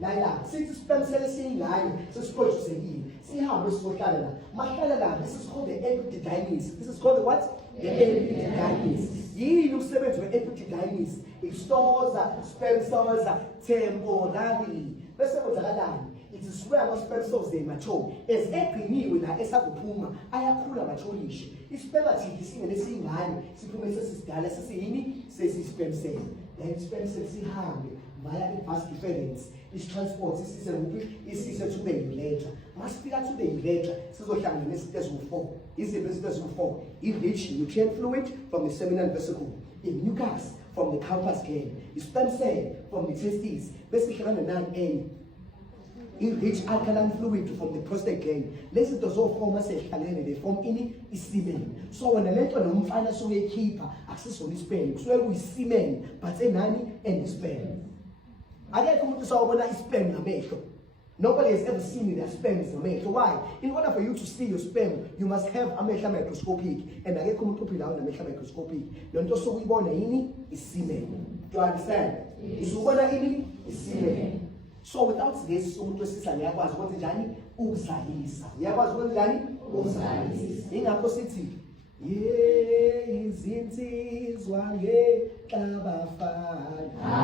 La sithi sperm cell esiyingane sesiproducekile sihambe sizohlala la mahlala la. This is called the epididymis. This is called the what? The epididymis. Yini umsebenzi we-epididymis? It stores sperm cells temporarily. Bese kwenzakalani? It is where our sperm cells they mature. As eqiniwe la esakuphuma ayakhula machulishe. Ispermatid singene singane siphume sesisidala sesiyini sesisperm cell. Then sperm cell sihambe via the vas deferens. Is transport isise to the urethra. Masifika to the urethra sizohlangana nezinto eziwu-4. Iziphi izinto eziwu-4? I-rich nutrient fluid from the seminal vesicle, i-mucus from the corpus gland, i-sperm cell from the testes. Bese sihlangana nani? I-rich alkaline fluid from the prostate gland. Lezi zinto zoforma sezihlanganene they form i-semen. So wena lento nomfana sokuyikhipha akusizona i-sperm, kusuke kuyi-semen but enani ene-sperm. Akekho umuntu usawubona i-sperm ngamehlo. Nobody has ever seen their sperm is ngamehlo. Why? In order for you to see your sperm, you must have amehlo microscopic. And akekho umuntu ophilayo namehlo microscopic. Lento sokuyibona yini? Is-semen. Do you understand? Isukubona yini? Is-semen. So without this, umuntu wesilisa uyakwazi ukuthi njani ukuzalisa. Uyakwazi ukuthi njani ukuzalisa. Ingakho sithi izinsizwa ngehlabafana.